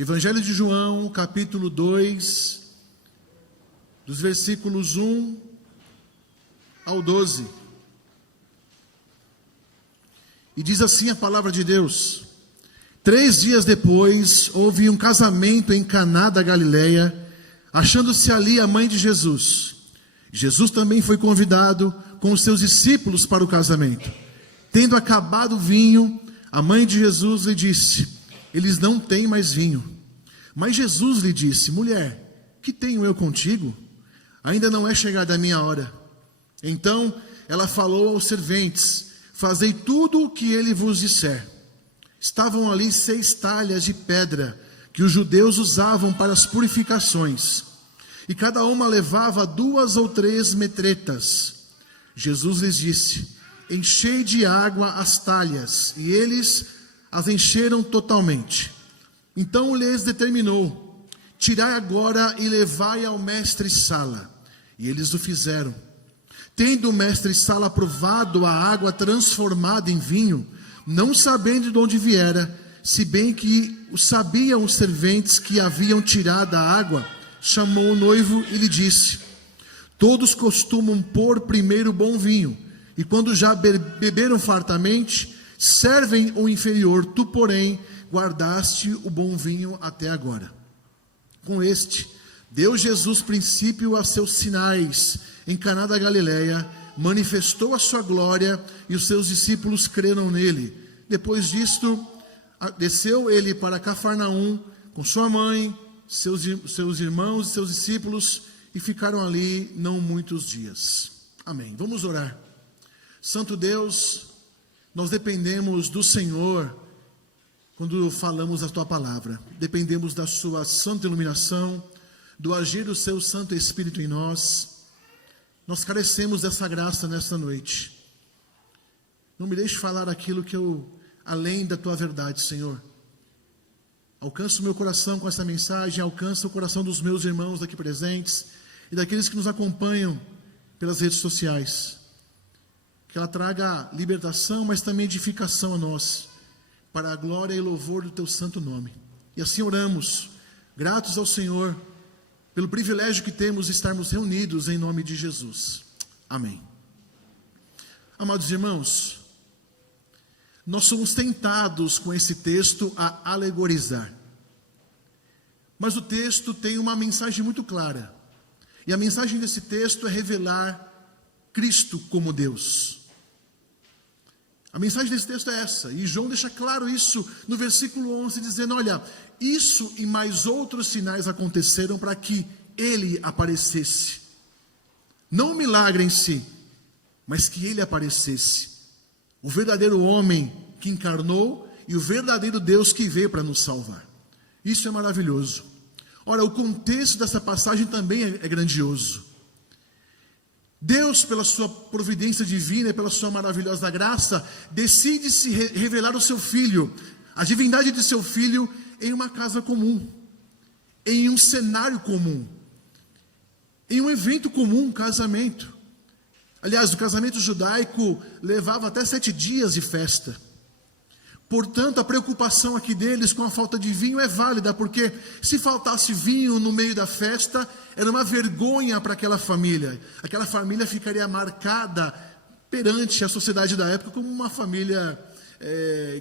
Evangelho de João, capítulo 2, dos versículos 1 ao 12. E diz assim a palavra de Deus: 3 dias depois, houve um casamento em Caná da Galileia, achando-se ali a mãe de Jesus. Jesus também foi convidado com os seus discípulos para o casamento. Tendo acabado o vinho, a mãe de Jesus lhe disse: eles não têm mais vinho. Mas Jesus lhe disse: mulher, que tenho eu contigo? Ainda não é chegada a minha hora. Então ela falou aos serventes: fazei tudo o que ele vos disser. Estavam ali 6 talhas de pedra, que os judeus usavam para as purificações, e cada uma levava 2 ou 3 metretas. Jesus lhes disse: enchei de água as talhas, e eles as encheram totalmente. Então lhes determinou: tirai agora e levai ao mestre-sala. E eles o fizeram. Tendo o mestre-sala provado a água transformada em vinho, não sabendo de onde viera, se bem que o sabiam os serventes que haviam tirado a água, chamou o noivo e lhe disse: todos costumam pôr primeiro bom vinho, e quando já beberam fartamente, servem o inferior. Tu, porém, guardaste o bom vinho até agora. Com este, deu Jesus princípio a seus sinais em Caná da Galileia, manifestou a sua glória, e os seus discípulos creram nele. Depois disto, desceu ele para Cafarnaum com sua mãe, seus irmãos e seus discípulos, e ficaram ali não muitos dias. Amém. Vamos orar. Santo Deus, nós dependemos do Senhor quando falamos a Tua palavra. Dependemos da Sua santa iluminação, do agir do Seu Santo Espírito em nós. Nós carecemos dessa graça nesta noite. Não me deixe falar aquilo que além da Tua verdade, Senhor. Alcança o meu coração com essa mensagem, alcança o coração dos meus irmãos aqui presentes e daqueles que nos acompanham pelas redes sociais. Que ela traga libertação, mas também edificação a nós, para a glória e louvor do Teu santo nome. E assim oramos, gratos ao Senhor, pelo privilégio que temos de estarmos reunidos em nome de Jesus. Amém. Amados irmãos, nós somos tentados com esse texto a alegorizar. Mas o texto tem uma mensagem muito clara. E a mensagem desse texto é revelar Cristo como Deus. A mensagem desse texto é essa, e João deixa claro isso no versículo 11, dizendo: olha, isso e mais outros sinais aconteceram para que ele aparecesse. Não um milagre em si, mas que ele aparecesse. O verdadeiro homem que encarnou e o verdadeiro Deus que veio para nos salvar. Isso é maravilhoso. Ora, o contexto dessa passagem também é grandioso. Deus, pela sua providência divina e pela sua maravilhosa graça, decide se revelar o seu Filho, a divindade de seu Filho, em uma casa comum, em um cenário comum, em um evento comum, um casamento. Aliás, o casamento judaico levava até 7 dias de festa. Portanto, a preocupação aqui deles com a falta de vinho é válida, porque se faltasse vinho no meio da festa, era uma vergonha para aquela família. Aquela família ficaria marcada perante a sociedade da época como uma família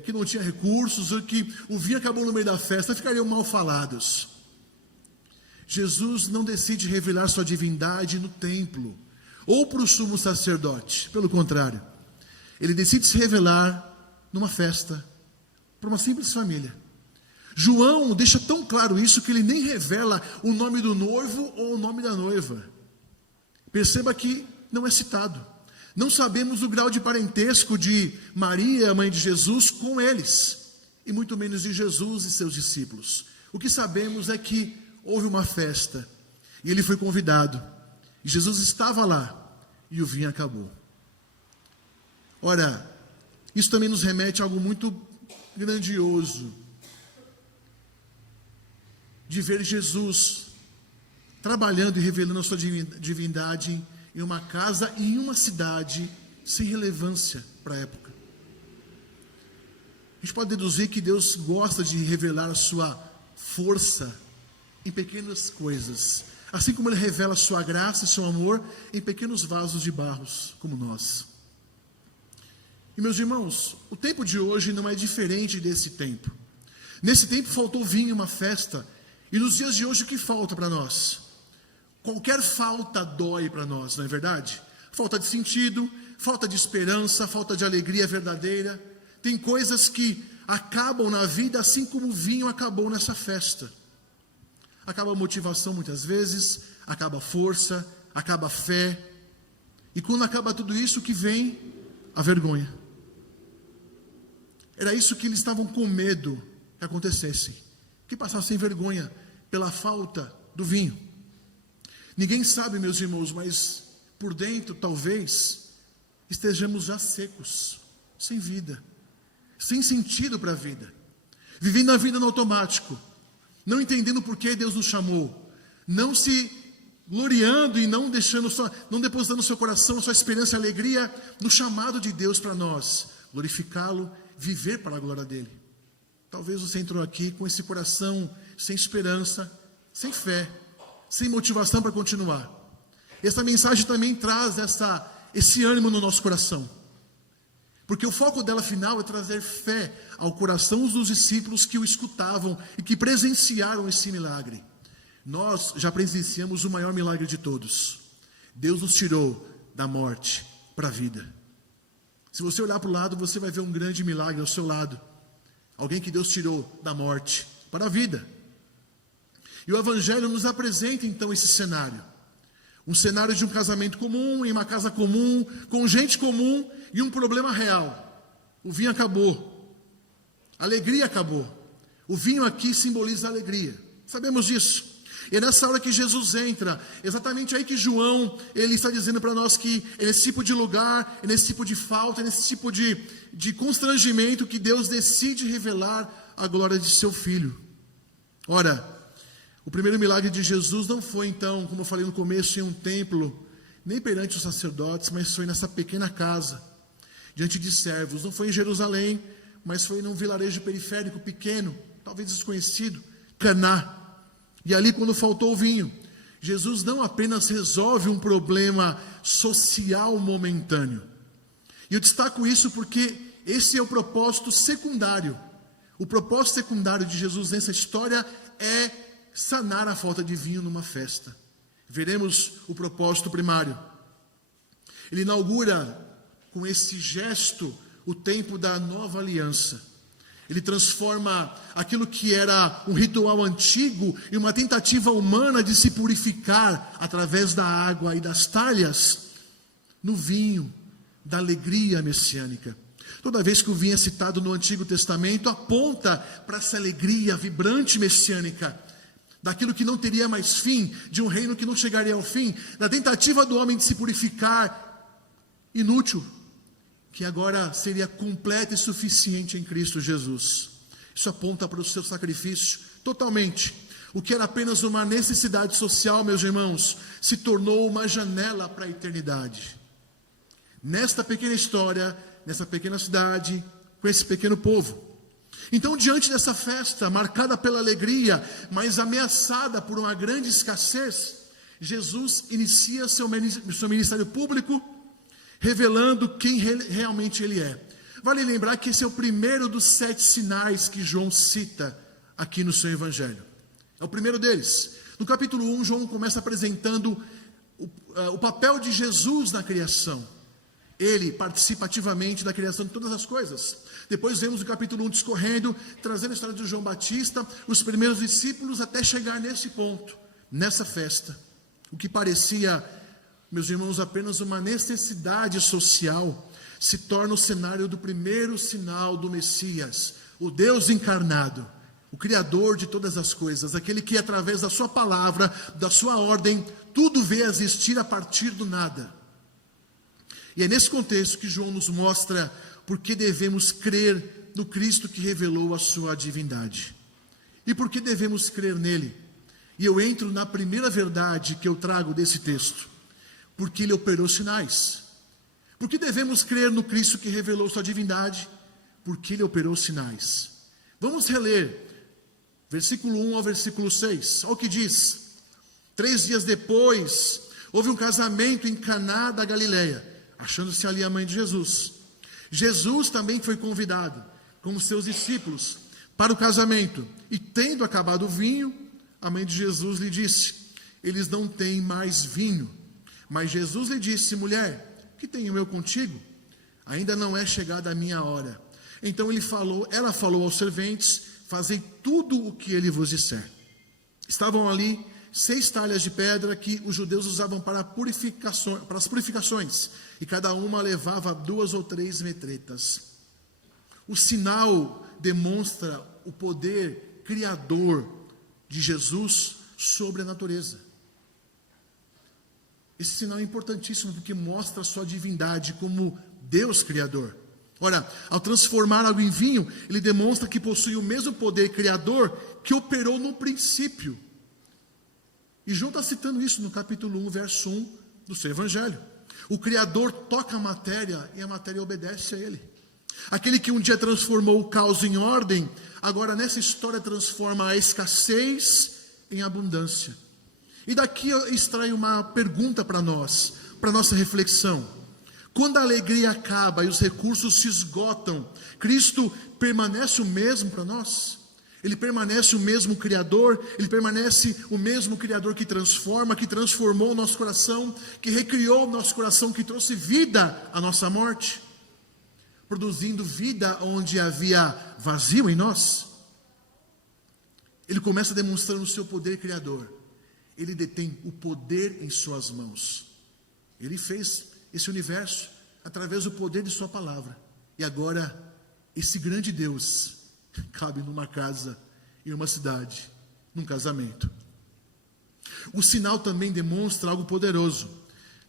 que não tinha recursos, ou que o vinho acabou no meio da festa, ficariam mal falados. Jesus não decide revelar sua divindade no templo, ou para o sumo sacerdote. Pelo contrário, ele decide se revelar numa festa, para uma simples família. João deixa tão claro isso que ele nem revela o nome do noivo ou o nome da noiva. Perceba que não é citado. Não sabemos o grau de parentesco de Maria, a mãe de Jesus, com eles, e muito menos de Jesus e seus discípulos. O que sabemos é que houve uma festa, e ele foi convidado, e Jesus estava lá, e o vinho acabou. Ora, isso também nos remete a algo muito grandioso, de ver Jesus trabalhando e revelando a sua divindade em uma casa e em uma cidade sem relevância para a época. A gente pode deduzir que Deus gosta de revelar a sua força em pequenas coisas, assim como Ele revela sua graça e seu amor em pequenos vasos de barros, como nós. E meus irmãos, o tempo de hoje não é diferente desse tempo. Nesse tempo faltou vinho, uma festa, e nos dias de hoje o que falta para nós? Qualquer falta dói para nós, não é verdade? Falta de sentido, falta de esperança, falta de alegria verdadeira. Tem coisas que acabam na vida assim como o vinho acabou nessa festa. Acaba a motivação muitas vezes, acaba a força, acaba a fé. E quando acaba tudo isso, o que vem? A vergonha. Era isso que eles estavam com medo que acontecesse, que passassem vergonha pela falta do vinho. Ninguém sabe, meus irmãos, mas por dentro talvez estejamos já secos, sem vida, sem sentido para a vida, vivendo a vida no automático, não entendendo por que Deus nos chamou, não se gloriando e não depositando no seu coração a sua esperança e alegria no chamado de Deus para nós, glorificá-lo, viver para a glória dele. Talvez você entrou aqui com esse coração sem esperança, sem fé, sem motivação para continuar. Essa mensagem também traz esse ânimo no nosso coração, porque o foco dela final é trazer fé ao coração dos discípulos que o escutavam e que presenciaram esse milagre. Nós já presenciamos o maior milagre de todos. Deus nos tirou da morte para a vida. Se você olhar para o lado, você vai ver um grande milagre ao seu lado. Alguém que Deus tirou da morte para a vida. E o Evangelho nos apresenta então esse cenário. Um cenário de um casamento comum, em uma casa comum, com gente comum e um problema real. O vinho acabou. A alegria acabou. O vinho aqui simboliza a alegria. Sabemos disso. E é nessa hora que Jesus entra, exatamente aí que João, ele está dizendo para nós que é nesse tipo de lugar, é nesse tipo de falta, é nesse tipo de constrangimento que Deus decide revelar a glória de seu Filho. Ora, o primeiro milagre de Jesus não foi então, como eu falei no começo, em um templo, nem perante os sacerdotes, mas foi nessa pequena casa, diante de servos. Não foi em Jerusalém, mas foi num vilarejo periférico pequeno, talvez desconhecido, Caná. E ali, quando faltou o vinho, Jesus não apenas resolve um problema social momentâneo. E eu destaco isso porque esse é o propósito secundário. O propósito secundário de Jesus nessa história é sanar a falta de vinho numa festa. Veremos o propósito primário. Ele inaugura com esse gesto o tempo da nova aliança. Ele transforma aquilo que era um ritual antigo e uma tentativa humana de se purificar através da água e das talhas no vinho da alegria messiânica. Toda vez que o vinho é citado no Antigo Testamento, aponta para essa alegria vibrante messiânica, daquilo que não teria mais fim, de um reino que não chegaria ao fim, da tentativa do homem de se purificar, inútil, que agora seria completa e suficiente em Cristo Jesus. Isso aponta para o seu sacrifício totalmente. O que era apenas uma necessidade social, meus irmãos, se tornou uma janela para a eternidade. Nesta pequena história, nessa pequena cidade, com esse pequeno povo. Então, diante dessa festa, marcada pela alegria, mas ameaçada por uma grande escassez, Jesus inicia seu ministério público, revelando quem realmente ele é. Vale lembrar que esse é o primeiro dos 7 sinais que João cita aqui no seu evangelho. É o primeiro deles. No capítulo 1, João começa apresentando o papel de Jesus na criação. Ele participa ativamente da criação de todas as coisas. Depois vemos o capítulo 1 discorrendo, trazendo a história de João Batista, os primeiros discípulos, até chegar nesse ponto, nessa festa. O que parecia, meus irmãos, apenas uma necessidade social, se torna o cenário do primeiro sinal do Messias, o Deus encarnado, o Criador de todas as coisas, aquele que através da sua palavra, da sua ordem, tudo veio a existir a partir do nada. E é nesse contexto que João nos mostra por que devemos crer no Cristo que revelou a sua divindade. E por que devemos crer nele? E eu entro na primeira verdade que eu trago desse texto. Porque ele operou sinais. Por que devemos crer no Cristo que revelou sua divindade? Porque ele operou sinais. Vamos reler versículo 1 ao versículo 6. Olha o que diz: 3 dias depois, houve um casamento em Caná da Galileia, achando-se ali a mãe de Jesus. Jesus também foi convidado, com os seus discípulos, para o casamento. E tendo acabado o vinho, a mãe de Jesus lhe disse: eles não têm mais vinho. Mas Jesus lhe disse: mulher, que tenho eu contigo? Ainda não é chegada a minha hora. Então ela falou aos serventes: fazei tudo o que ele vos disser. Estavam ali 6 talhas de pedra que os judeus usavam para as purificações, e cada uma levava 2 ou 3 metretas. O sinal demonstra o poder criador de Jesus sobre a natureza. Esse sinal é importantíssimo porque mostra a sua divindade como Deus criador. Ora, ao transformar algo em vinho, ele demonstra que possui o mesmo poder criador que operou no princípio. E João está citando isso no capítulo 1, verso 1 do seu evangelho. O Criador toca a matéria e a matéria obedece a ele. Aquele que um dia transformou o caos em ordem, agora nessa história transforma a escassez em abundância. E daqui eu extraio uma pergunta para nós, para nossa reflexão. Quando a alegria acaba e os recursos se esgotam, Cristo permanece o mesmo para nós? Ele permanece o mesmo Criador, ele permanece o mesmo Criador que transforma, que transformou o nosso coração, que recriou o nosso coração, que trouxe vida à nossa morte, produzindo vida onde havia vazio em nós. Ele começa demonstrando o seu poder criador. Ele detém o poder em suas mãos. Ele fez esse universo através do poder de sua palavra. E agora, esse grande Deus cabe numa casa, em uma cidade, num casamento. O sinal também demonstra algo poderoso.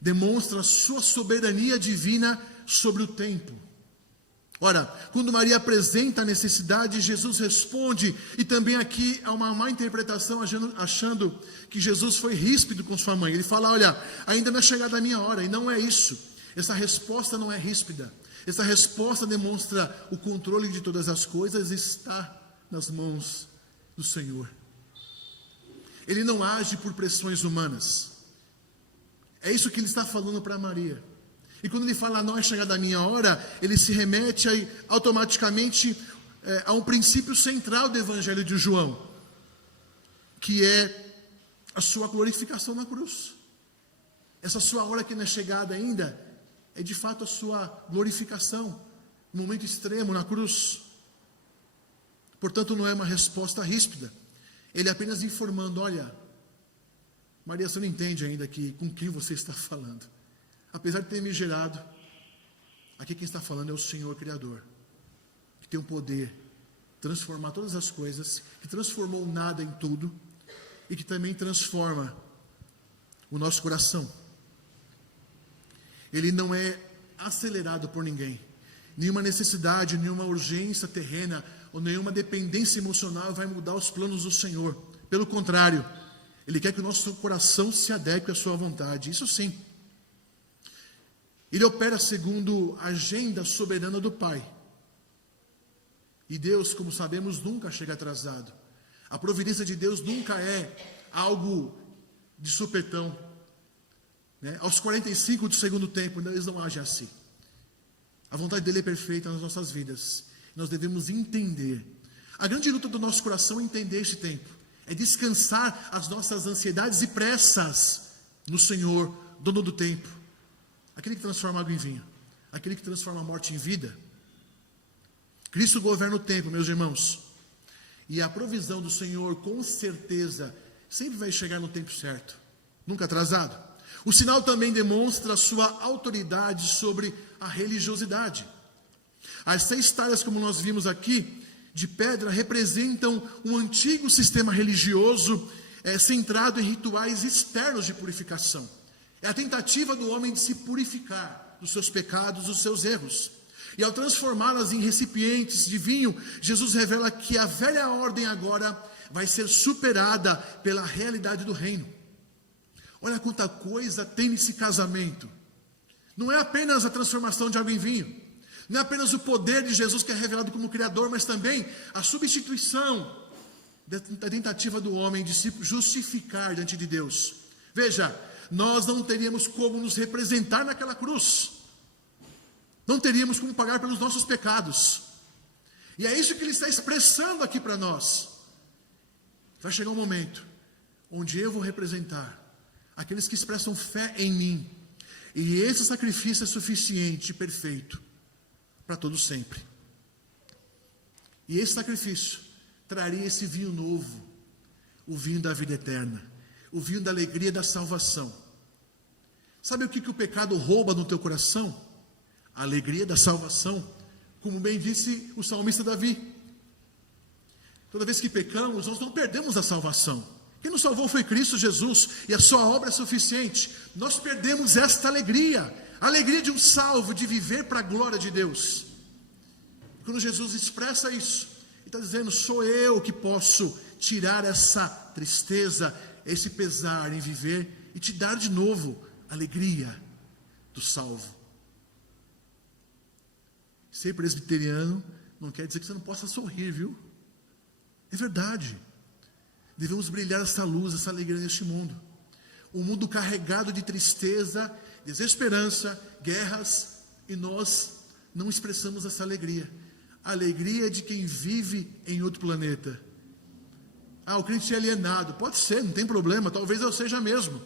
Demonstra a sua soberania divina sobre o tempo. Ora, quando Maria apresenta a necessidade, Jesus responde, e também aqui há uma má interpretação, achando que Jesus foi ríspido com sua mãe. Ele fala: olha, ainda não é chegada a minha hora, e não é isso. Essa resposta não é ríspida. Essa resposta demonstra o controle de todas as coisas está nas mãos do Senhor. Ele não age por pressões humanas. É isso que ele está falando para Maria. E quando ele fala, não é chegada a minha hora, ele se remete automaticamente a um princípio central do Evangelho de João, que é a sua glorificação na cruz. Essa sua hora que não é chegada ainda, é de fato a sua glorificação, no momento extremo na cruz. Portanto, não é uma resposta ríspida. Ele é apenas informando: olha, Maria, você não entende ainda com quem você está falando. Apesar de ter me gerado, aqui quem está falando é o Senhor Criador, que tem o poder de transformar todas as coisas, que transformou nada em tudo, e que também transforma o nosso coração. Ele não é acelerado por ninguém. Nenhuma necessidade, nenhuma urgência terrena, ou nenhuma dependência emocional vai mudar os planos do Senhor. Pelo contrário, Ele quer que o nosso coração se adeque à sua vontade. Isso sim. Ele opera segundo a agenda soberana do Pai. E Deus, como sabemos, nunca chega atrasado. A providência de Deus nunca é algo de supetão. Aos 45 do segundo tempo, eles não agem assim. A vontade dele é perfeita nas nossas vidas. Nós devemos entender. A grande luta do nosso coração é entender este tempo. É descansar as nossas ansiedades e pressas no Senhor, dono do tempo. Aquele que transforma água em vinho. Aquele que transforma a morte em vida. Cristo governa o tempo, meus irmãos. E a provisão do Senhor, com certeza, sempre vai chegar no tempo certo. Nunca atrasado. O sinal também demonstra a sua autoridade sobre a religiosidade. As 6 talhas, como nós vimos aqui, de pedra, representam um antigo sistema religioso centrado em rituais externos de purificação. É a tentativa do homem de se purificar dos seus pecados, dos seus erros. E ao transformá-las em recipientes de vinho, Jesus revela que a velha ordem agora vai ser superada pela realidade do reino. Olha quanta coisa tem nesse casamento. Não é apenas a transformação de água em vinho. Não é apenas o poder de Jesus que é revelado como Criador, mas também a substituição da tentativa do homem de se justificar diante de Deus. Veja, nós não teríamos como nos representar naquela cruz. Não teríamos como pagar pelos nossos pecados. E é isso que ele está expressando aqui para nós. Vai chegar um momento onde eu vou representar aqueles que expressam fé em mim. E esse sacrifício é suficiente e perfeito para todos sempre. E esse sacrifício traria esse vinho novo, o vinho da vida eterna, o vinho da alegria da salvação. Sabe o que o pecado rouba no teu coração? A alegria da salvação, como bem disse o salmista Davi. Toda vez que pecamos, nós não perdemos a salvação. Quem nos salvou foi Cristo Jesus, e a sua obra é suficiente. Nós perdemos esta alegria, a alegria de um salvo, de viver para a glória de Deus. Quando Jesus expressa isso, ele está dizendo: sou eu que posso tirar essa tristeza, esse pesar em viver e te dar de novo a alegria do salvo. Ser presbiteriano não quer dizer que você não possa sorrir, viu? É verdade. Devemos brilhar essa luz, essa alegria neste mundo. Um mundo carregado de tristeza, desesperança, guerras, e nós não expressamos essa alegria. A alegria de quem vive em outro planeta. O crente é alienado. Pode ser, não tem problema, talvez eu seja mesmo.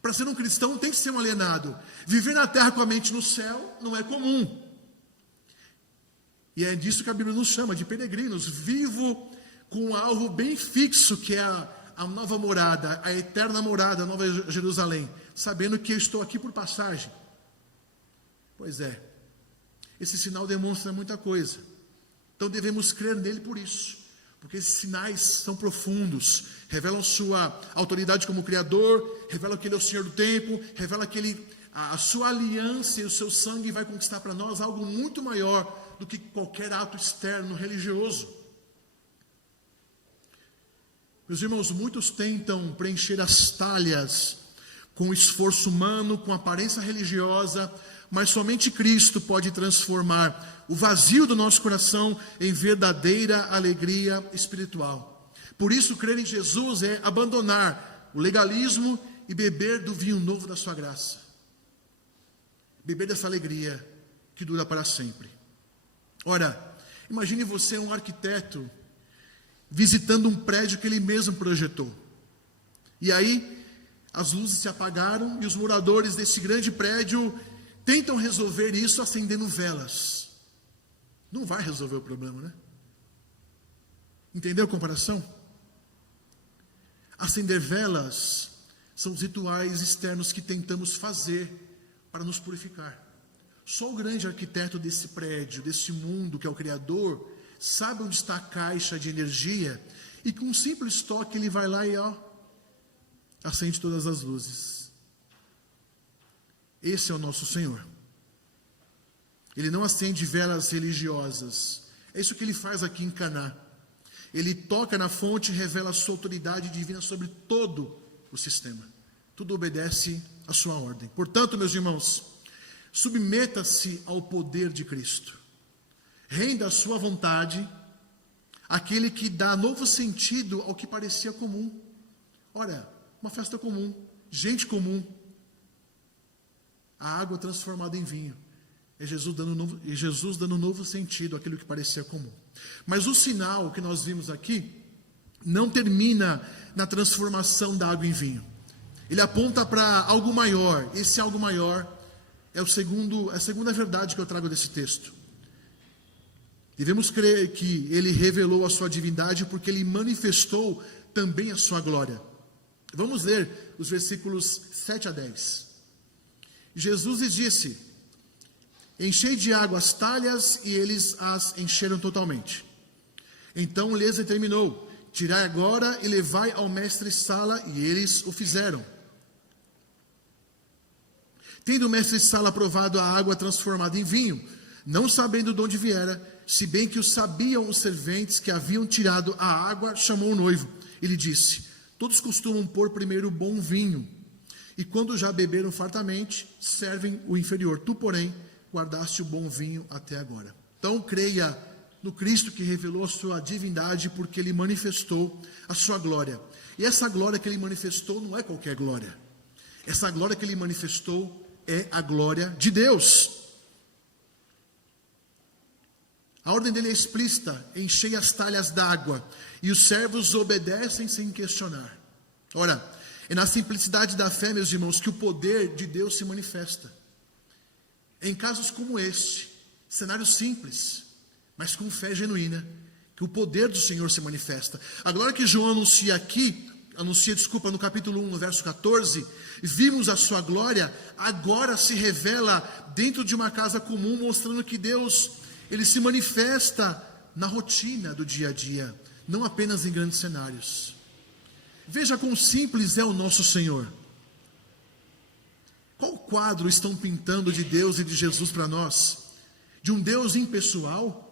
Para ser um cristão tem que ser um alienado. Viver na terra com a mente no céu não é comum. E é disso que a Bíblia nos chama, de peregrinos. Vivo com um alvo bem fixo, que é a nova morada, a eterna morada, a nova Jerusalém, sabendo que eu estou aqui por passagem. Pois é, esse sinal demonstra muita coisa. Então devemos crer nele por isso, porque esses sinais são profundos, revelam sua autoridade como Criador, revelam que ele é o Senhor do tempo, revelam que a sua aliança e o seu sangue vai conquistar para nós algo muito maior do que qualquer ato externo religioso. Meus irmãos, muitos tentam preencher as talhas com esforço humano, com aparência religiosa, mas somente Cristo pode transformar o vazio do nosso coração em verdadeira alegria espiritual. Por isso, crer em Jesus é abandonar o legalismo e beber do vinho novo da sua graça. Beber dessa alegria que dura para sempre. Ora, imagine você um arquiteto visitando um prédio que ele mesmo projetou. E aí, as luzes se apagaram e os moradores desse grande prédio tentam resolver isso acendendo velas. Não vai resolver o problema, né? Entendeu a comparação? Acender velas são os rituais externos que tentamos fazer para nos purificar. Só o grande arquiteto desse prédio, desse mundo que é o Criador, sabe onde está a caixa de energia, e com um simples toque ele vai lá e acende todas as luzes. Esse é o nosso Senhor. Ele não acende velas religiosas. É isso que ele faz aqui em Caná. Ele toca na fonte e revela a sua autoridade divina sobre todo o sistema. Tudo obedece à sua ordem. Portanto, meus irmãos, submeta-se ao poder de Cristo. Renda a sua vontade, aquele que dá novo sentido ao que parecia comum. Ora, uma festa comum, gente comum. A água transformada em vinho. É Jesus dando novo sentido àquilo que parecia comum. Mas o sinal que nós vimos aqui não termina na transformação da água em vinho. Ele aponta para algo maior. Esse algo maior é a segunda verdade que eu trago desse texto. Devemos crer que ele revelou a sua divindade porque ele manifestou também a sua glória. Vamos ler os versículos 7 a 10. Jesus lhes disse: enchei de água as talhas, e eles as encheram totalmente. Então lhes determinou: tirai agora e levai ao mestre-sala, e eles o fizeram. Tendo o mestre-sala provado a água transformada em vinho, não sabendo de onde viera, se bem que o sabiam os serventes que haviam tirado a água, chamou o noivo. Ele disse: todos costumam pôr primeiro o bom vinho, e quando já beberam fartamente, servem o inferior. Tu, porém, guardaste o bom vinho até agora. Então, creia no Cristo que revelou a sua divindade, porque ele manifestou a sua glória. E essa glória que ele manifestou não é qualquer glória. Essa glória que ele manifestou é a glória de Deus. A ordem dele é explícita: enchei as talhas d'água, e os servos obedecem sem questionar. Ora, é na simplicidade da fé, meus irmãos, que o poder de Deus se manifesta. Em casos como este, cenário simples, mas com fé genuína, que o poder do Senhor se manifesta. A glória que João anuncia aqui, no capítulo 1, no verso 14, vimos a sua glória, agora se revela dentro de uma casa comum, mostrando que Deus, ele se manifesta na rotina do dia a dia, não apenas em grandes cenários. Veja quão simples é o nosso Senhor. Qual quadro estão pintando de Deus e de Jesus para nós? De um Deus impessoal,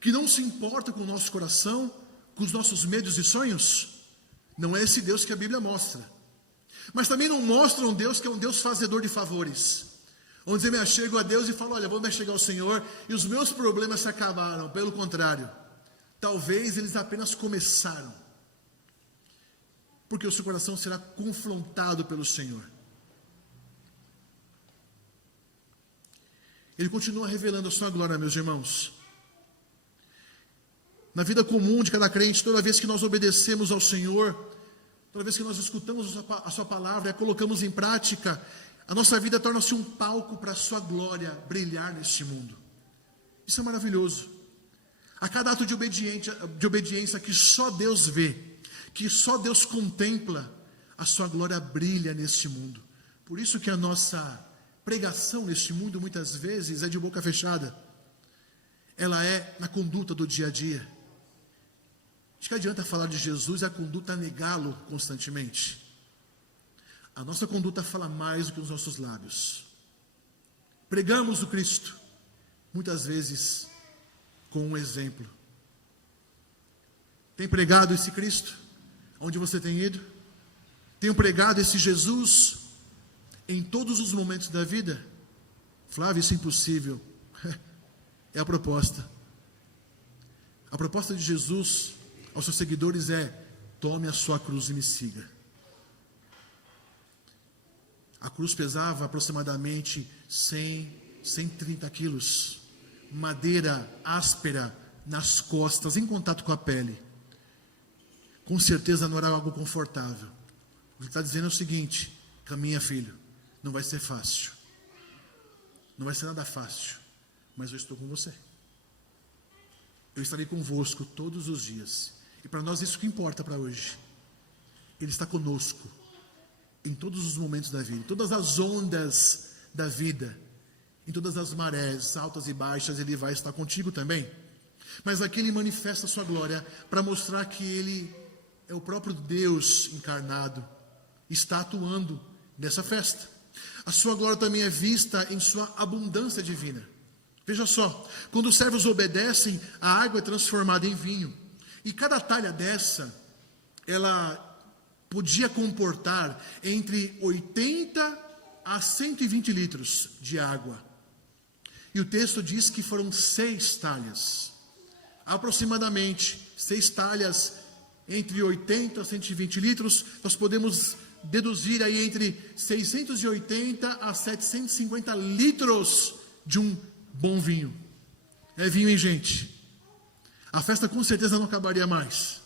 que não se importa com o nosso coração, com os nossos medos e sonhos? Não é esse Deus que a Bíblia mostra. Mas também não mostra um Deus que é um Deus fazedor de favores, onde eu me achego a Deus e falo: olha, vou me achegar ao Senhor e os meus problemas se acabaram. Pelo contrário, talvez eles apenas começaram, porque o seu coração será confrontado pelo Senhor. Ele continua revelando a sua glória, meus irmãos. Na vida comum de cada crente, toda vez que nós obedecemos ao Senhor, toda vez que nós escutamos a sua palavra e a colocamos em prática, a nossa vida torna-se um palco para a sua glória brilhar neste mundo. Isso é maravilhoso. A cada ato de obediência que só Deus vê, que só Deus contempla, a sua glória brilha neste mundo. Por isso que a nossa pregação neste mundo muitas vezes é de boca fechada. Ela é na conduta do dia a dia. Acho que adianta falar de Jesus e a conduta negá-lo constantemente. A nossa conduta fala mais do que os nossos lábios. Pregamos o Cristo, muitas vezes com um exemplo. Tem pregado esse Cristo onde você tem ido? Tenho pregado esse Jesus em todos os momentos da vida? Flávio, isso é impossível. É a proposta. A proposta de Jesus aos seus seguidores é: tome a sua cruz e me siga. A cruz pesava aproximadamente 130 quilos. Madeira áspera nas costas, em contato com a pele. Com certeza não era algo confortável. O que ele está dizendo é o seguinte: caminha, filho, não vai ser fácil. Não vai ser nada fácil, mas eu estou com você. Eu estarei convosco todos os dias. E para nós isso que importa para hoje. Ele está conosco em todos os momentos da vida, em todas as ondas da vida, em todas as marés altas e baixas, Ele vai estar contigo também. Mas aqui Ele manifesta a sua glória para mostrar que Ele é o próprio Deus encarnado, está atuando nessa festa. A sua glória também é vista em sua abundância divina. Veja só, quando os servos obedecem, a água é transformada em vinho. E cada talha dessa, ela podia comportar entre 80 a 120 litros de água. E o texto diz que foram 6 talhas. Aproximadamente 6 talhas entre 80 a 120 litros, nós podemos deduzir aí entre 680 a 750 litros de um bom vinho. É vinho, hein, gente? A festa com certeza não acabaria mais.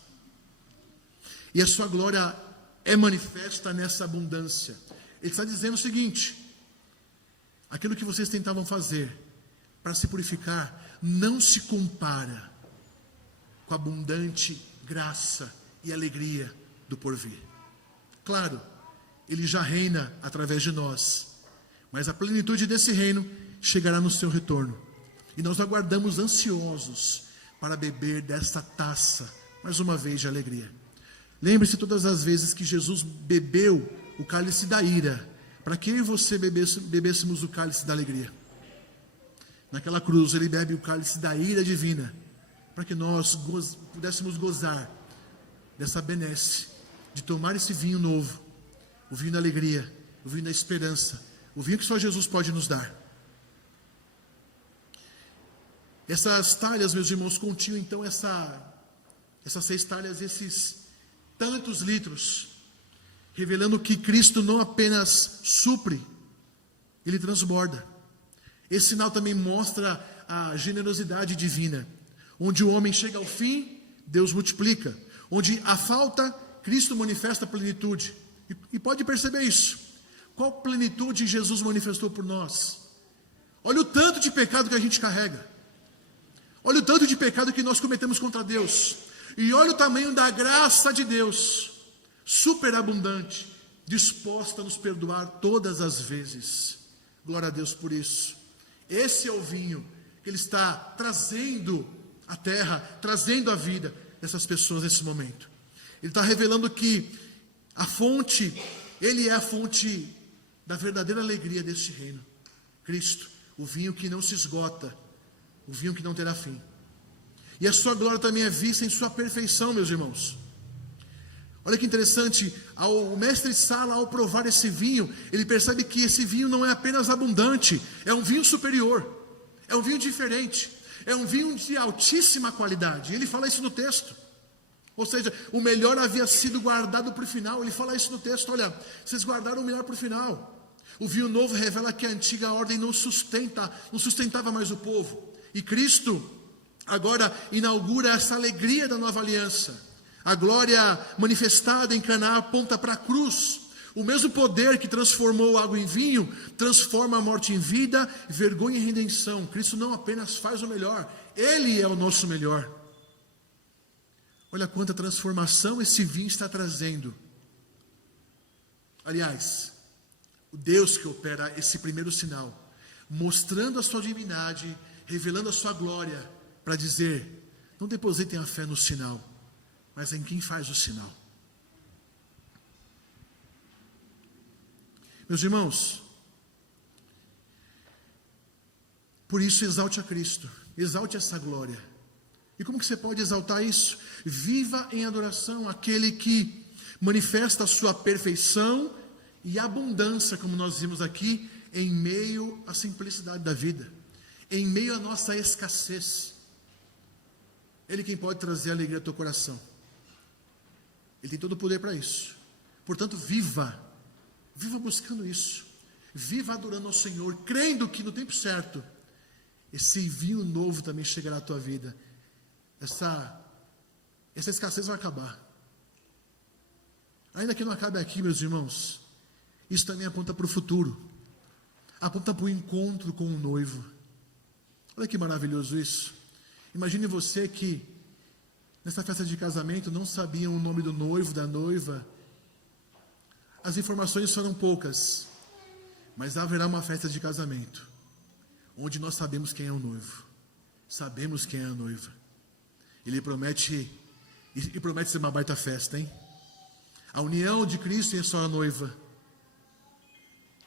E a sua glória é manifesta nessa abundância. Ele está dizendo o seguinte: aquilo que vocês tentavam fazer para se purificar não se compara com a abundante graça e alegria do porvir. Claro, Ele já reina através de nós, mas a plenitude desse reino chegará no seu retorno. E nós aguardamos ansiosos para beber desta taça, mais uma vez, de alegria. Lembre-se todas as vezes que Jesus bebeu o cálice da ira, para que eu e você bebêssemos o cálice da alegria. Naquela cruz, Ele bebe o cálice da ira divina, para que nós pudéssemos gozar dessa benesse, de tomar esse vinho novo, o vinho da alegria, o vinho da esperança, o vinho que só Jesus pode nos dar. Essas talhas, meus irmãos, continham então essas 6 talhas, esses tantos litros, revelando que Cristo não apenas supre, Ele transborda. Esse sinal também mostra a generosidade divina. Onde o homem chega ao fim, Deus multiplica. Onde há falta, Cristo manifesta a plenitude. E pode perceber isso. Qual plenitude Jesus manifestou por nós? Olha o tanto de pecado que a gente carrega. Olha o tanto de pecado que nós cometemos contra Deus. E olha o tamanho da graça de Deus, superabundante, disposta a nos perdoar todas as vezes. Glória a Deus por isso. Esse é o vinho que Ele está trazendo à terra, trazendo a vida dessas pessoas nesse momento. Ele está revelando que a fonte, Ele é a fonte da verdadeira alegria deste reino. Cristo, o vinho que não se esgota, o vinho que não terá fim. E a sua glória também é vista em sua perfeição, meus irmãos. Olha que interessante, o mestre Sala, ao provar esse vinho, ele percebe que esse vinho não é apenas abundante, é um vinho superior, é um vinho diferente, é um vinho de altíssima qualidade. Ele fala isso no texto. Ou seja, o melhor havia sido guardado para o final. Ele fala isso no texto, olha, vocês guardaram o melhor para o final. O vinho novo revela que a antiga ordem não sustentava mais o povo. E Cristo agora inaugura essa alegria da nova aliança. A glória manifestada em Caná aponta para a cruz. O mesmo poder que transformou água em vinho, transforma a morte em vida, vergonha em redenção. Cristo não apenas faz o melhor, Ele é o nosso melhor. Olha quanta transformação esse vinho está trazendo. Aliás, o Deus que opera esse primeiro sinal, mostrando a sua divindade, revelando a sua glória, para dizer, não depositem a fé no sinal, mas em quem faz o sinal. Meus irmãos, por isso exalte a Cristo, exalte essa glória. E como que você pode exaltar isso? Viva em adoração aquele que manifesta a sua perfeição e abundância, como nós vimos aqui, em meio à simplicidade da vida, em meio à nossa escassez. Ele quem pode trazer alegria ao teu coração. Ele tem todo o poder para isso. Portanto, viva buscando isso. Viva adorando ao Senhor, crendo que no tempo certo, esse vinho novo também chegará à tua vida. Essa escassez vai acabar. Ainda que não acabe aqui, meus irmãos, isso também aponta para o futuro. Aponta para o encontro com o noivo. Olha que maravilhoso isso. Imagine você que nessa festa de casamento não sabiam o nome do noivo, da noiva. As informações foram poucas, mas haverá uma festa de casamento, onde nós sabemos quem é o noivo, sabemos quem é a noiva. Ele promete ser uma baita festa, hein? A união de Cristo e a sua noiva,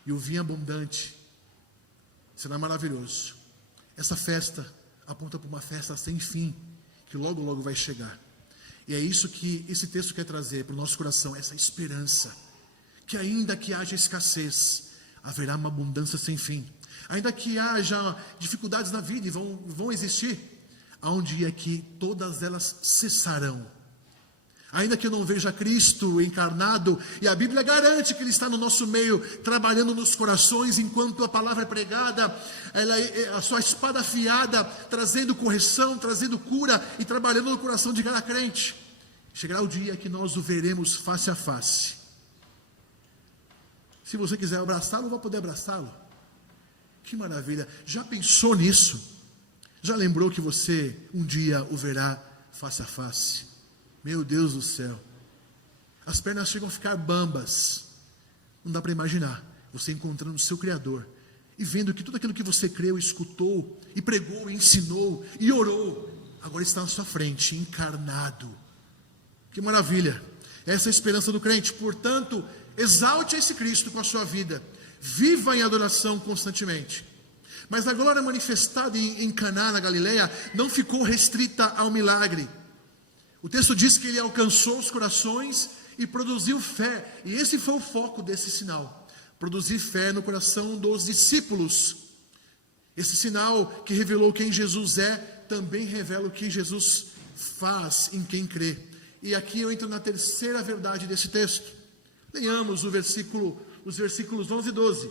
e o vinho abundante, será maravilhoso. Essa festa aponta para uma festa sem fim, que logo, logo vai chegar. E é isso que esse texto quer trazer para o nosso coração, essa esperança, que ainda que haja escassez, haverá uma abundância sem fim. Ainda que haja dificuldades na vida, e vão existir, há um dia que todas elas cessarão. Ainda que eu não veja Cristo encarnado, e a Bíblia garante que Ele está no nosso meio, trabalhando nos corações, enquanto a palavra é pregada, a sua espada afiada, trazendo correção, trazendo cura, e trabalhando no coração de cada crente. Chegará o dia que nós o veremos face a face. Se você quiser abraçá-lo, vai poder abraçá-lo. Que maravilha! Já pensou nisso? Já lembrou que você um dia o verá face a face? Meu Deus do céu, as pernas chegam a ficar bambas. Não dá para imaginar você encontrando o seu Criador e vendo que tudo aquilo que você creu, escutou e pregou, e ensinou e orou, agora está na sua frente, encarnado. Que maravilha! Essa é a esperança do crente. Portanto, exalte esse Cristo com a sua vida, viva em adoração constantemente. Mas a glória manifestada em Caná, na Galileia, não ficou restrita ao milagre. O texto diz que ele alcançou os corações e produziu fé. E esse foi o foco desse sinal. Produzir fé no coração dos discípulos. Esse sinal que revelou quem Jesus é, também revela o que Jesus faz em quem crê. E aqui eu entro na terceira verdade desse texto. Leiamos os versículos 11 e 12.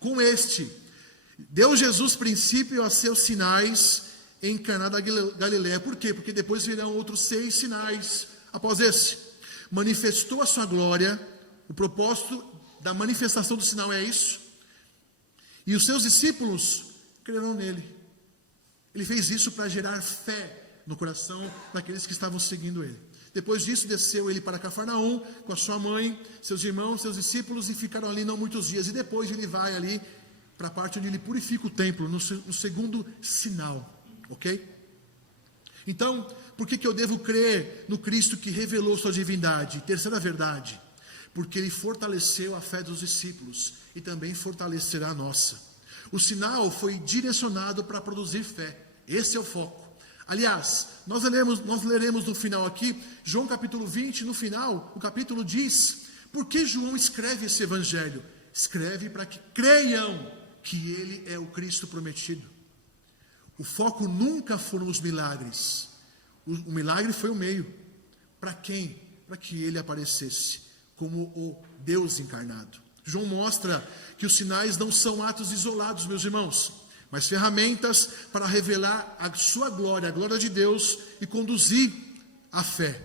Com este, deu Jesus princípio a seus sinais em Caná da Galileia. Por quê? Porque depois virão outros 6 sinais após esse. Manifestou a sua glória. O propósito da manifestação do sinal é isso. E os seus discípulos creram nele. Ele fez isso para gerar fé no coração daqueles que estavam seguindo ele. Depois disso, desceu ele para Cafarnaum com a sua mãe, seus irmãos, seus discípulos, e ficaram ali não muitos dias. E depois ele vai ali para a parte onde ele purifica o templo, no segundo sinal, ok? Então, por que eu devo crer no Cristo que revelou sua divindade? Terceira verdade, porque ele fortaleceu a fé dos discípulos e também fortalecerá a nossa. O sinal foi direcionado para produzir fé. Esse é o foco. Aliás, nós leremos no final aqui, João capítulo 20, no final, o capítulo diz, por que João escreve esse evangelho? Escreve para que creiam que ele é o Cristo prometido. O foco nunca foram os milagres. O milagre foi o meio. Para quem? Para que ele aparecesse como o Deus encarnado. João mostra que os sinais não são atos isolados, meus irmãos, mas ferramentas para revelar a sua glória, a glória de Deus, e conduzir a fé.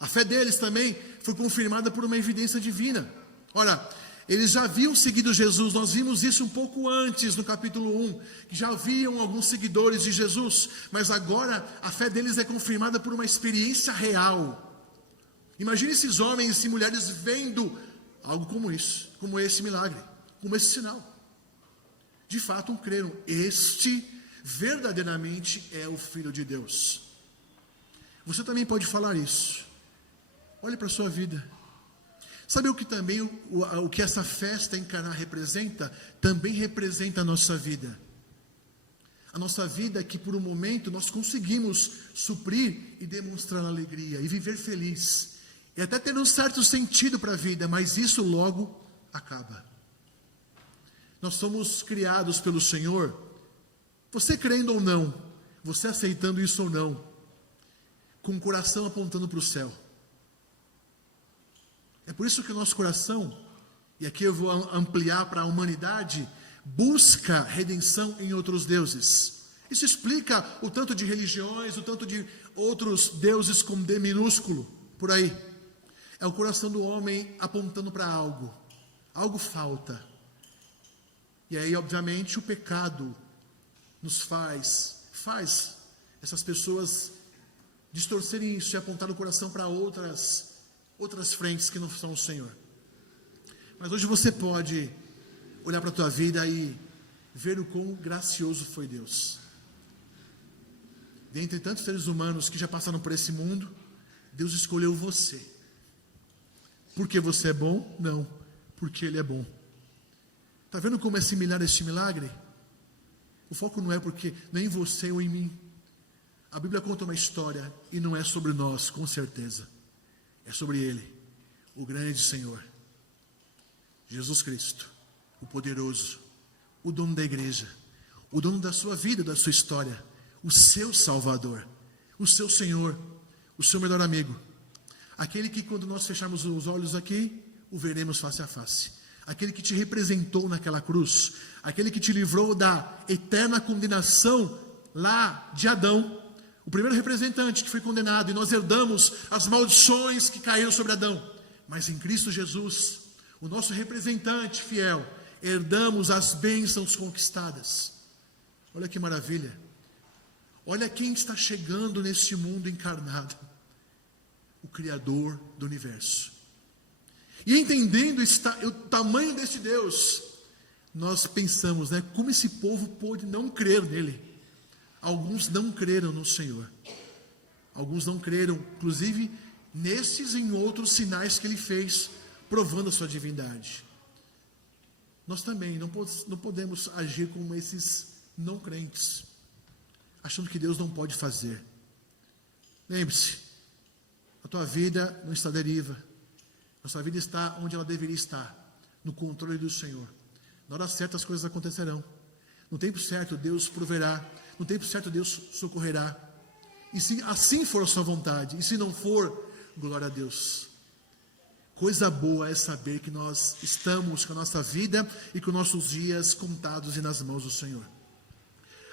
A fé deles também foi confirmada por uma evidência divina. Ora, eles já haviam seguido Jesus, nós vimos isso um pouco antes, no capítulo 1, que já haviam alguns seguidores de Jesus, mas agora a fé deles é confirmada por uma experiência real. Imagine esses homens e mulheres vendo algo como isso, como esse milagre, como esse sinal. De fato, creram, este verdadeiramente é o Filho de Deus. Você também pode falar isso. Olhe para a sua vida. Sabe o que também, o que essa festa em Caná representa? Também representa a nossa vida. A nossa vida que por um momento nós conseguimos suprir e demonstrar alegria e viver feliz. E até ter um certo sentido para a vida, mas isso logo acaba. Nós somos criados pelo Senhor, você crendo ou não, você aceitando isso ou não, com o coração apontando para o céu. É por isso que o nosso coração, e aqui eu vou ampliar para a humanidade, busca redenção em outros deuses. Isso explica o tanto de religiões, o tanto de outros deuses com D minúsculo, por aí. É o coração do homem apontando para algo. Algo falta. E aí, obviamente, o pecado nos faz essas pessoas distorcerem isso e apontar o coração para outras frentes que não são o Senhor. Mas hoje você pode olhar para a tua vida e ver o quão gracioso foi Deus. Dentre tantos seres humanos que já passaram por esse mundo, Deus escolheu você. Porque você é bom? Não, porque Ele é bom. Está vendo como é similar este milagre? O foco não é nem em você ou em mim. A Bíblia conta uma história e não é sobre nós, com certeza. É sobre Ele, o grande Senhor. Jesus Cristo, o poderoso, o dono da igreja, o dono da sua vida, da sua história, o seu Salvador, o seu Senhor, o seu melhor amigo. Aquele que quando nós fecharmos os olhos aqui, o veremos face a face. Aquele que te representou naquela cruz, aquele que te livrou da eterna condenação lá de Adão, o primeiro representante que foi condenado, e nós herdamos as maldições que caíram sobre Adão. Mas em Cristo Jesus, o nosso representante fiel, herdamos as bênçãos conquistadas. Olha que maravilha. Olha quem está chegando neste mundo encarnado. O Criador do universo. E entendendo o tamanho deste Deus, nós pensamos, como esse povo pôde não crer nele. Alguns não creram no Senhor. Alguns não creram, inclusive, nesses e em outros sinais que Ele fez, provando a sua divindade. Nós também não podemos agir como esses não crentes, achando que Deus não pode fazer. Lembre-se, a tua vida não está à deriva. Nossa vida está onde ela deveria estar, no controle do Senhor. Na hora certa as coisas acontecerão. No tempo certo Deus proverá. no tempo certo Deus socorrerá. E se assim for a sua vontade, e se não for, glória a Deus. Coisa boa é saber que nós estamos com a nossa vida e com nossos dias contados e nas mãos do Senhor.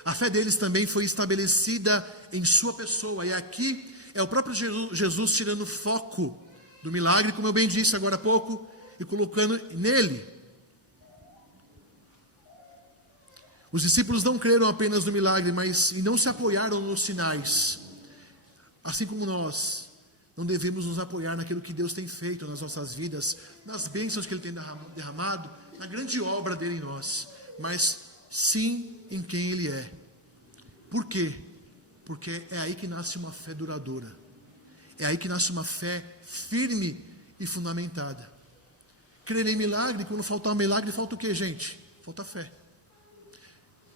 A fé deles também foi estabelecida em sua pessoa, e aqui é o próprio Jesus tirando foco do milagre, como eu bem disse agora há pouco, e colocando nele. Os discípulos não creram apenas no milagre, mas e não se apoiaram nos sinais. Assim como nós não devemos nos apoiar naquilo que Deus tem feito nas nossas vidas, nas bênçãos que Ele tem derramado, na grande obra dele em nós, mas sim em quem Ele é. Por quê? Porque é aí que nasce uma fé duradoura. É aí que nasce uma fé firme e fundamentada. Crer em milagre, quando faltar um milagre, falta o quê, gente? Falta fé.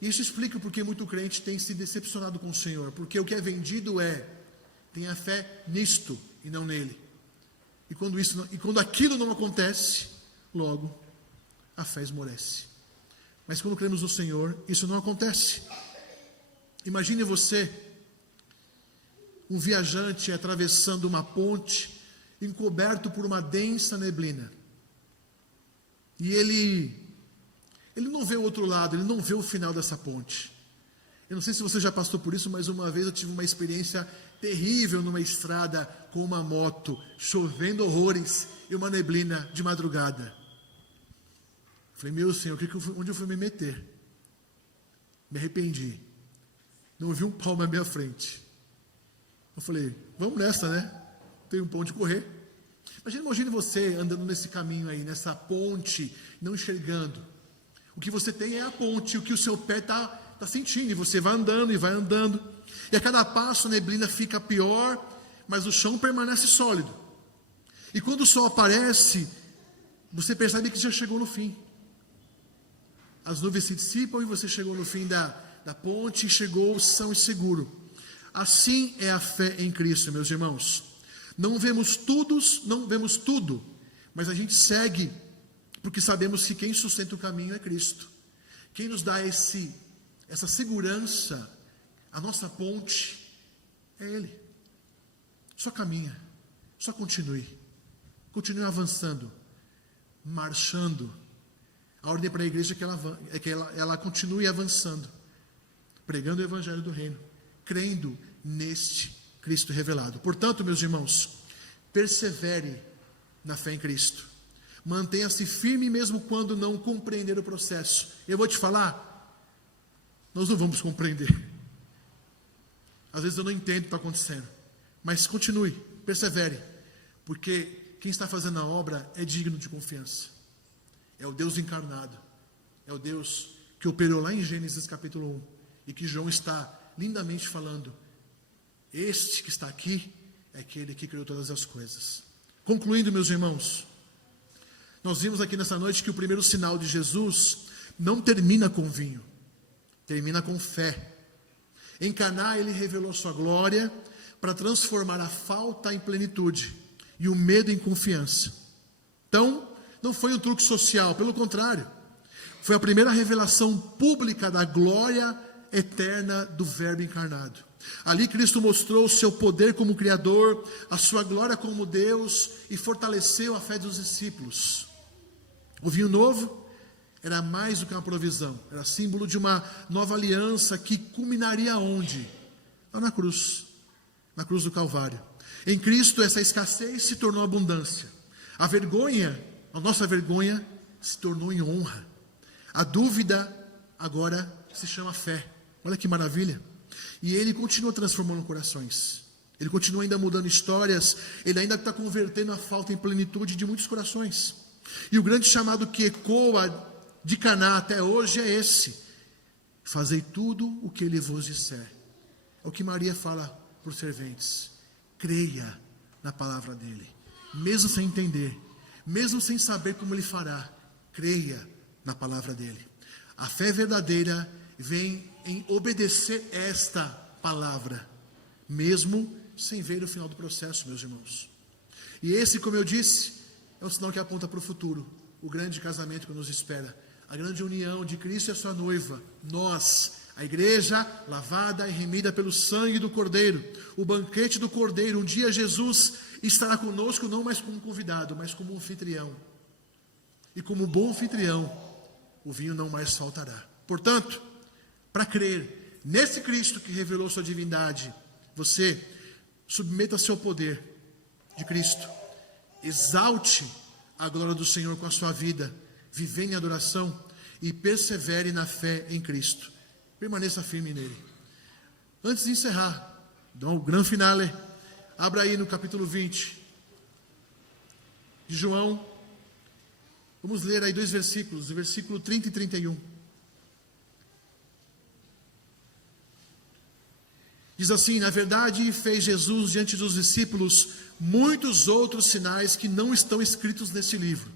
Isso explica porque muito crente tem se decepcionado com o Senhor, porque o que é vendido tem a fé nisto e não nele. E quando aquilo não acontece, logo a fé esmorece. Mas quando cremos no Senhor, isso não acontece. Imagine você, um viajante atravessando uma ponte, encoberto por uma densa neblina. E ele não vê o outro lado, ele não vê o final dessa ponte. Eu não sei se você já passou por isso, mas uma vez eu tive uma experiência terrível numa estrada com uma moto, chovendo horrores e uma neblina de madrugada. Falei, meu Senhor, onde eu fui me meter? Me arrependi. Não vi um palmo à minha frente. Eu falei, vamos nessa, né? Tem um ponto de correr. Imagine você andando nesse caminho aí, nessa ponte, não enxergando. O que você tem é a ponte, o que o seu pé está sentindo, e você vai andando e vai andando. E a cada passo a neblina fica pior, mas o chão permanece sólido. E quando o sol aparece, você percebe que já chegou no fim. As nuvens se dissipam e você chegou no fim da ponte e chegou são e seguro. Assim é a fé em Cristo, meus irmãos. Não vemos tudo, mas a gente segue, porque sabemos que quem sustenta o caminho é Cristo. Quem nos dá essa segurança, a nossa ponte, é Ele. Só caminha, só continue avançando, marchando. A ordem para a igreja é que ela continue avançando, pregando o evangelho do reino, crendo neste Cristo revelado. Portanto, meus irmãos, persevere na fé em Cristo. Mantenha-se firme mesmo quando não compreender o processo. Eu vou te falar, nós não vamos compreender. Às vezes eu não entendo o que está acontecendo. Mas continue, persevere. Porque quem está fazendo a obra é digno de confiança. É o Deus encarnado. É o Deus que operou lá em Gênesis capítulo 1. E que João está lindamente falando. Este que está aqui é aquele que criou todas as coisas. Concluindo, meus irmãos, nós vimos aqui nessa noite que o primeiro sinal de Jesus não termina com vinho, termina com fé. Em Caná ele revelou sua glória para transformar a falta em plenitude e o medo em confiança. Então, não foi um truque social, pelo contrário, foi a primeira revelação pública da glória eterna do Verbo encarnado. Ali Cristo mostrou o seu poder como Criador, a sua glória como Deus e fortaleceu a fé dos discípulos. O vinho novo era mais do que uma provisão, era símbolo de uma nova aliança que culminaria onde? Lá na cruz do Calvário. Em Cristo essa escassez se tornou abundância. A nossa vergonha se tornou em honra. A dúvida agora se chama fé. Olha que maravilha. E Ele continua transformando corações. Ele continua ainda mudando histórias. Ele ainda está convertendo a falta em plenitude de muitos corações. E o grande chamado que ecoa de Caná até hoje é esse: fazei tudo o que Ele vos disser. É o que Maria fala para os serventes. Creia na palavra dEle. Mesmo sem entender, mesmo sem saber como Ele fará, creia na palavra dEle. A fé verdadeira vem em obedecer esta palavra, mesmo sem ver o final do processo, meus irmãos. E esse, como eu disse, é um sinal que aponta para o futuro, o grande casamento que nos espera, a grande união de Cristo e a sua noiva, nós, A igreja lavada e remida pelo sangue do Cordeiro, o banquete do Cordeiro. Um dia Jesus estará conosco não mais como convidado, mas como anfitrião. E como bom anfitrião, o vinho não mais faltará. Portanto, para crer nesse Cristo que revelou sua divindade, você submeta-se ao poder de Cristo. Exalte a glória do Senhor com a sua vida. Vive em adoração e persevere na fé em Cristo. Permaneça firme nele. Antes de encerrar, dá um grande finale. Abra aí no capítulo 20 de João. Vamos ler aí 2 versículos, o versículo 30 e 31. Diz assim: na verdade fez Jesus diante dos discípulos muitos outros sinais que não estão escritos nesse livro.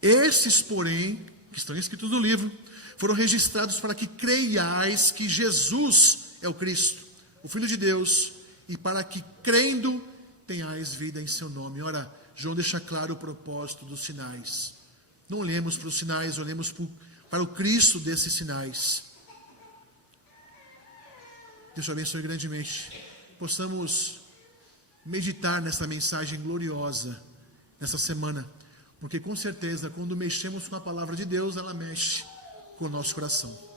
Esses, porém, que estão escritos no livro, foram registrados para que creiais que Jesus é o Cristo, o Filho de Deus, e para que, crendo, tenhais vida em seu nome. Ora, João deixa claro o propósito dos sinais. Não olhemos para os sinais, olhemos para o Cristo desses sinais. Deus te abençoe grandemente. Possamos meditar nessa mensagem gloriosa, nessa semana, porque com certeza, quando mexemos com a palavra de Deus, ela mexe com o nosso coração.